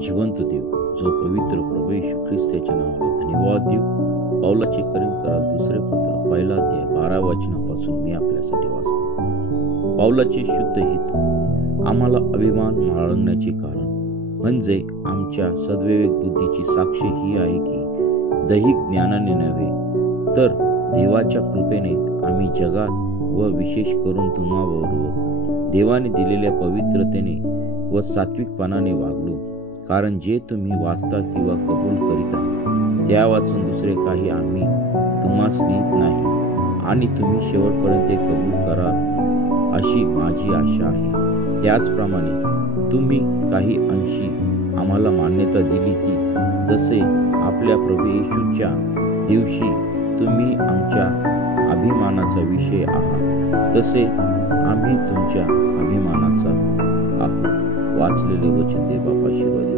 जिवंत देव, जो पवित्र प्रभू येशू ख्रिस्ताच्या नावाला धन्यवाद देऊ। पौलाचे कॉरिंथीयर दुसरे पत्र पहिला अध्याय 12 वचनापासून मी आपल्यासाठी वाचतो। पौलाचे शुद्ध हेतू, आम्हाला अभिमान बाळगण्याचे कारण म्हणजे आमच्या सद्विवेक बुद्धीची साक्ष ही आहे की दैहिक ज्ञानाने नव्हे तर देवाच्या कृपेने आम्ही जगात व विशेष करून तुम्हाबरोबर देवाने दिलेल्या पवित्रतेने व सात्विकपणाने वागलो। कारण जे तुम्ही वाचता किंवा कबूल करीता त्या वाचून दुसरे काही आम्ही तुम्हास लिहित नाही आणि तुम्ही शेवटपर्यंत कबूल कराल अशी माझी आशा आहे। त्याचप्रमाणे तुम्ही काही अंशी आम्हाला मान्यता दिली की जसे आपल्या प्रभू येशूच्या दिवशी तुम्ही आमच्या अभिमानाचा विषय आहात तसे आम्ही तुमच्या अभिमानाचा आहोत। वाचलेले वचन दे बापा आशीर्वाद।